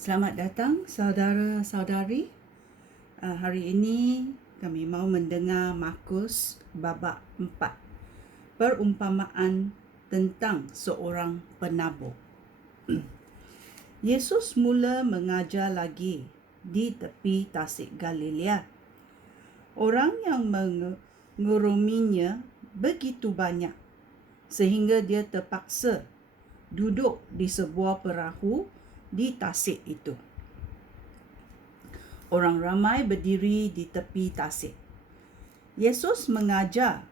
Selamat datang saudara-saudari. Hari ini kami mau mendengar Markus babak 4. Perumpamaan tentang seorang penabur. Yesus mula mengajar lagi di tepi Tasik Galilea. Orang yang mengeruminya begitu banyak sehingga dia terpaksa duduk di sebuah perahu di tasik itu. Orang ramai berdiri di tepi tasik. Yesus mengajar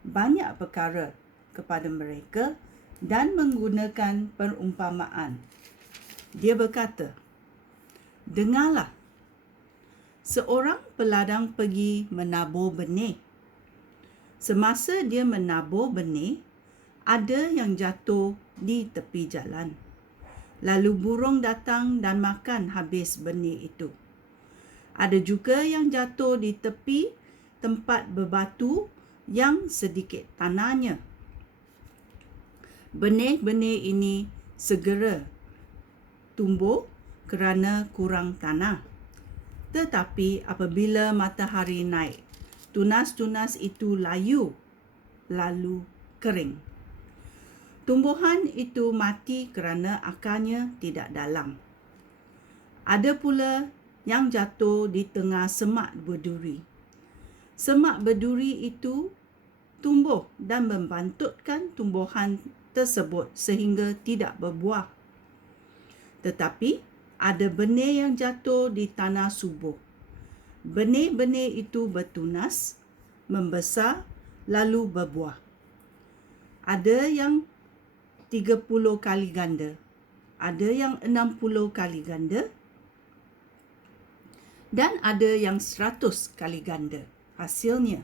banyak perkara kepada mereka dan menggunakan perumpamaan. Dia berkata, "Dengarlah, seorang peladang pergi menabur benih. Semasa dia menabur benih, ada yang jatuh di tepi jalan. Lalu burung datang dan makan habis benih itu. Ada juga yang jatuh di tepi tempat berbatu yang sedikit tanahnya. Benih-benih ini segera tumbuh kerana kurang tanah. Tetapi apabila matahari naik, tunas-tunas itu layu lalu kering. Tumbuhan itu mati kerana akarnya tidak dalam. Ada pula yang jatuh di tengah semak berduri. Semak berduri itu tumbuh dan membantutkan tumbuhan tersebut sehingga tidak berbuah. Tetapi ada benih yang jatuh di tanah subur. Benih-benih itu bertunas, membesar, lalu berbuah. Ada yang 30 kali ganda, ada yang 60 kali ganda, dan ada yang 100 kali ganda hasilnya.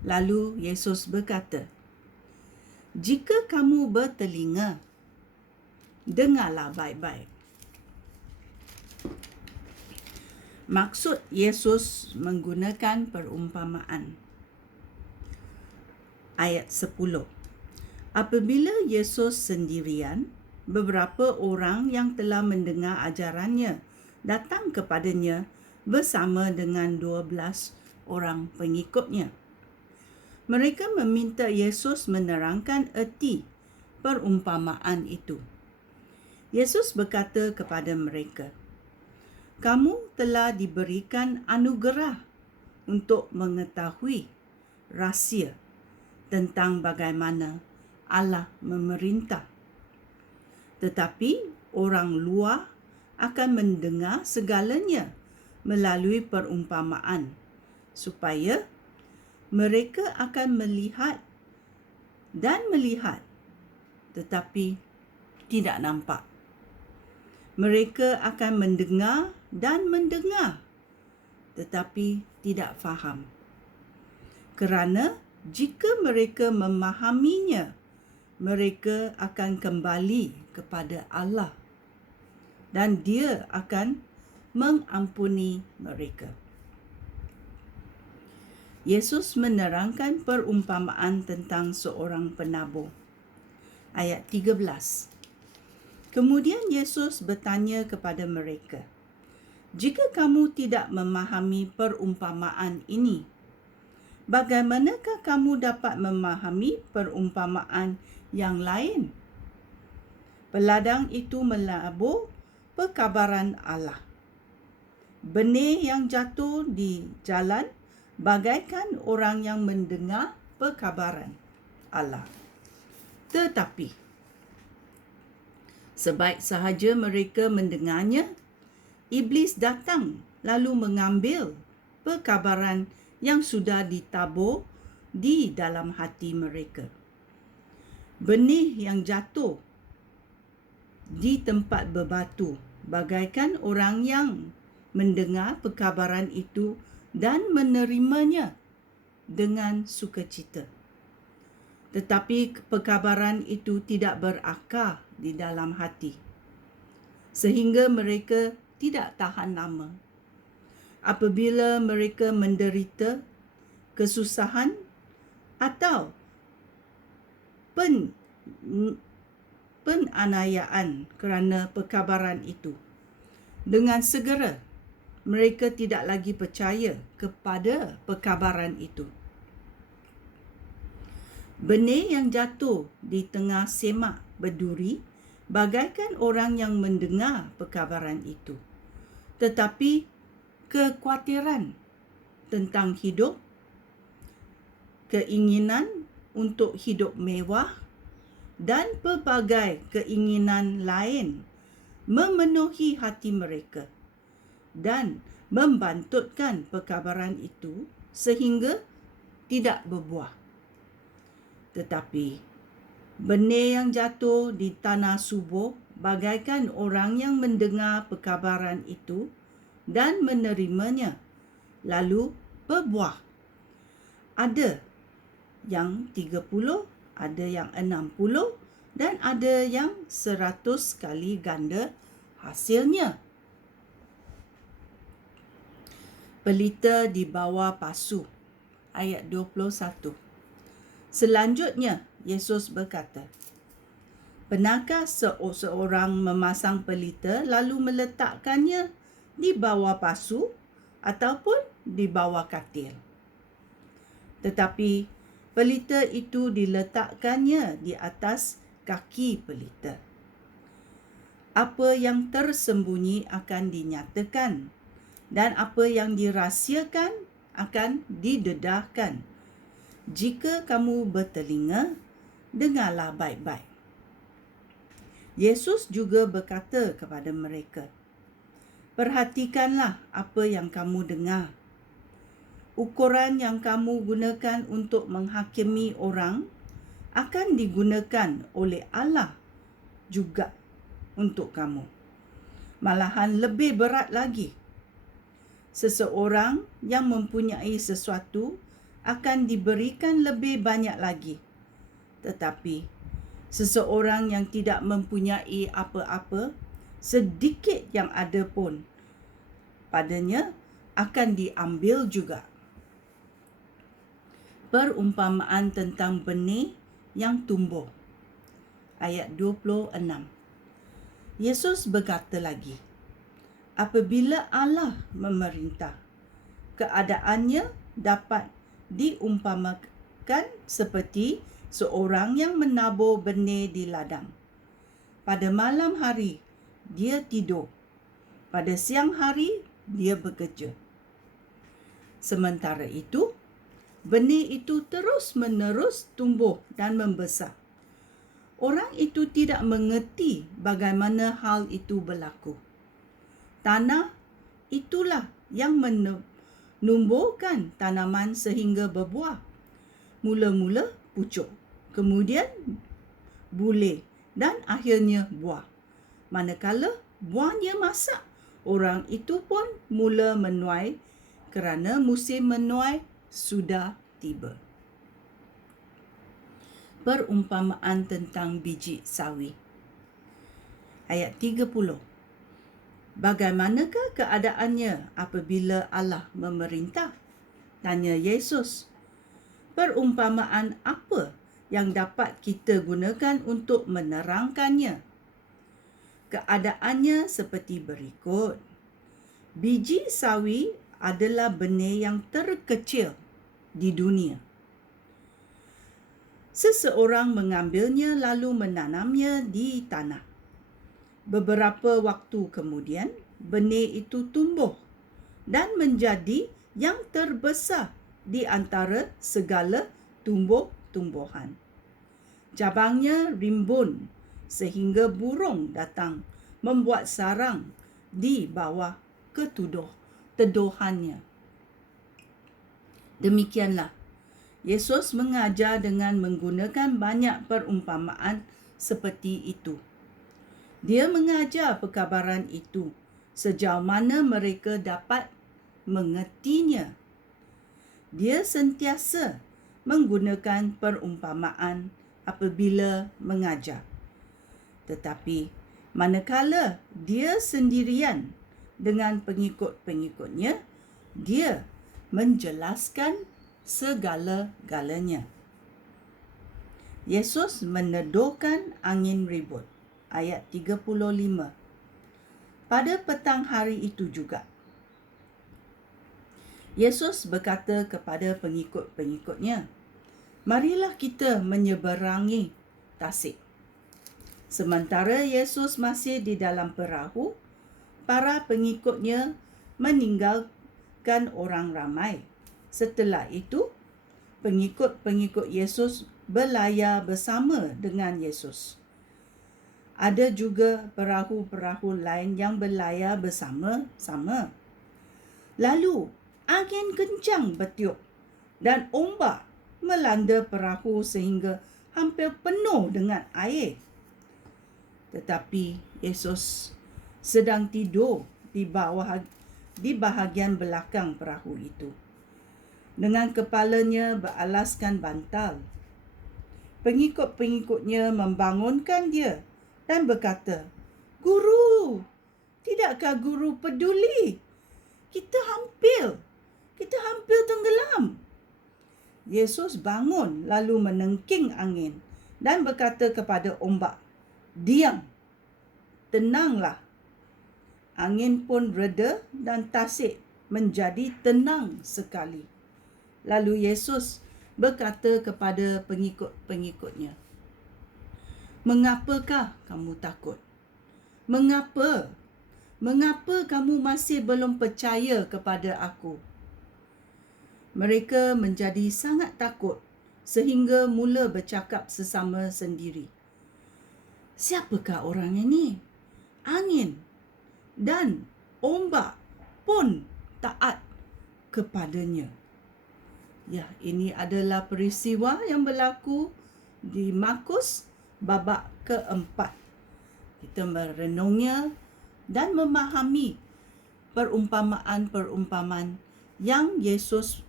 Lalu Yesus berkata, "Jika kamu bertelinga, dengarlah baik-baik." Maksud Yesus menggunakan perumpamaan. Ayat 10. Apabila Yesus sendirian, beberapa orang yang telah mendengar ajarannya datang kepadanya bersama dengan 12 orang pengikutnya. Mereka meminta Yesus menerangkan erti perumpamaan itu. Yesus berkata kepada mereka, "Kamu telah diberikan anugerah untuk mengetahui rahsia tentang bagaimana Allah memerintah. Tetapi orang luar akan mendengar segalanya melalui perumpamaan, supaya mereka akan melihat dan melihat, tetapi tidak nampak. Mereka akan mendengar dan mendengar, tetapi tidak faham. Kerana jika mereka memahaminya, mereka akan kembali kepada Allah dan Dia akan mengampuni mereka." Yesus menerangkan perumpamaan tentang seorang penabur. Ayat 13. Kemudian Yesus bertanya kepada mereka, "Jika kamu tidak memahami perumpamaan ini, bagaimanakah kamu dapat memahami perumpamaan yang lain?" Peladang itu melabur perkabaran Allah. Benih yang jatuh di jalan bagaikan orang yang mendengar perkabaran Allah. Tetapi sebaik sahaja mereka mendengarnya, iblis datang lalu mengambil perkabaran yang sudah ditabur di dalam hati mereka. Benih yang jatuh di tempat berbatu bagaikan orang yang mendengar perkabaran itu dan menerimanya dengan sukacita. Tetapi perkabaran itu tidak berakar di dalam hati, sehingga mereka tidak tahan lama. Apabila mereka menderita kesusahan atau penganiayaan kerana perkabaran itu, Dengan segera, mereka tidak lagi percaya kepada perkabaran itu. Benih yang jatuh di tengah semak berduri bagaikan orang yang mendengar perkabaran itu. Tetapi kekhawatiran tentang hidup, keinginan untuk hidup mewah dan pelbagai keinginan lain memenuhi hati mereka dan membantutkan perkabaran itu sehingga tidak berbuah. Tetapi benih yang jatuh di tanah subur bagaikan orang yang mendengar perkabaran itu dan menerimanya, lalu berbuah. Ada yang 30, ada yang 60, dan ada yang 100 kali ganda hasilnya. Pelita di bawah pasu, ayat 21. Selanjutnya, Yesus berkata, "Benarkah seorang memasang pelita lalu meletakkannya di bawah pasu ataupun di bawah katil? Tetapi pelita itu diletakkannya di atas kaki pelita. Apa yang tersembunyi akan dinyatakan dan apa yang dirahsiakan akan didedahkan. Jika kamu bertelinga, dengarlah baik-baik." Yesus juga berkata kepada mereka, "Perhatikanlah apa yang kamu dengar. Ukuran yang kamu gunakan untuk menghakimi orang akan digunakan oleh Allah juga untuk kamu. Malahan lebih berat lagi. Seseorang yang mempunyai sesuatu akan diberikan lebih banyak lagi. Tetapi seseorang yang tidak mempunyai apa-apa, sedikit yang ada pun padanya akan diambil juga." Perumpamaan tentang benih yang tumbuh, ayat 26. Yesus berkata lagi, "Apabila Allah memerintah, keadaannya dapat diumpamakan seperti seorang yang menabur benih di ladang. Pada malam hari, dia tidur. Pada siang hari, dia bekerja. Sementara itu, benih itu terus-menerus tumbuh dan membesar. Orang itu tidak mengerti bagaimana hal itu berlaku. Tanah itulah yang menumbuhkan tanaman sehingga berbuah. Mula-mula pucuk, kemudian buleh dan akhirnya buah. Manakala buahnya masak, orang itu pun mula menuai kerana musim menuai sudah tiba." Perumpamaan tentang biji sawi, ayat 30. "Bagaimanakah keadaannya apabila Allah memerintah?" tanya Yesus. "Perumpamaan apa yang dapat kita gunakan untuk menerangkannya?" Keadaannya seperti berikut. Biji sawi adalah benih yang terkecil di dunia. Seseorang mengambilnya lalu menanamnya di tanah. Beberapa waktu kemudian, benih itu tumbuh dan menjadi yang terbesar di antara segala tumbuh-tumbuhan. Cabangnya rimbun sehingga burung datang membuat sarang di bawah teduhannya. Demikianlah, Yesus mengajar dengan menggunakan banyak perumpamaan seperti itu. Dia mengajar perkabaran itu sejauh mana mereka dapat mengertinya. Dia sentiasa menggunakan perumpamaan apabila mengajar. Tetapi manakala dia sendirian dengan pengikut-pengikutnya, dia menjelaskan segala-galanya. Yesus menedurkan angin ribut, ayat 35. Pada petang hari itu juga, Yesus berkata kepada pengikut-pengikutnya, "Marilah kita menyeberangi tasik." Sementara Yesus masih di dalam perahu, para pengikutnya meninggalkan orang ramai. Setelah itu, pengikut-pengikut Yesus berlayar bersama dengan Yesus. Ada juga perahu-perahu lain yang berlayar bersama-sama. Lalu, angin kencang bertiup dan ombak melanda perahu sehingga hampir penuh dengan air. Tetapi Yesus sedang tidur di bahagian belakang perahu itu, dengan kepalanya beralaskan bantal. Pengikut-pengikutnya membangunkan dia dan berkata, "Guru, tidakkah guru peduli? Kita hampir tenggelam." Yesus bangun lalu menengking angin dan berkata kepada ombak, "Diam, tenanglah." Angin pun reda dan tasik menjadi tenang sekali. Lalu Yesus berkata kepada pengikut-pengikutnya, "Mengapakah kamu takut? Mengapa? Mengapa kamu masih belum percaya kepada aku?" Mereka menjadi sangat takut sehingga mula bercakap sesama sendiri, "Siapakah orang ini? Angin dan ombak pun taat kepadanya." Ya, ini adalah peristiwa yang berlaku di Markus babak keempat. Kita merenungnya dan memahami perumpamaan-perumpamaan yang Yesus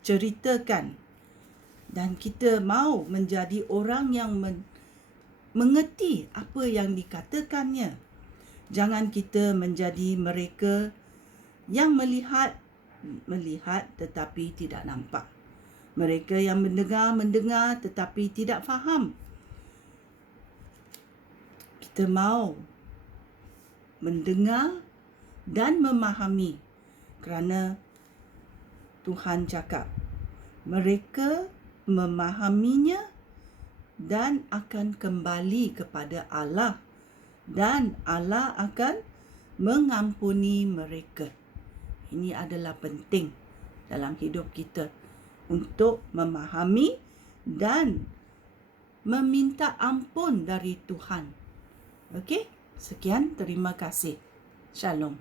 ceritakan. Dan kita mahu menjadi orang yang mengerti apa yang dikatakannya. Jangan kita menjadi mereka yang melihat tetapi tidak nampak. Mereka yang mendengar tetapi tidak faham. Kita mahu mendengar dan memahami, kerana Tuhan cakap mereka memahaminya dan akan kembali kepada Allah, dan Allah akan mengampuni mereka. Ini adalah penting dalam hidup kita untuk memahami dan meminta ampun dari Tuhan. Okey, sekian, terima kasih. Shalom.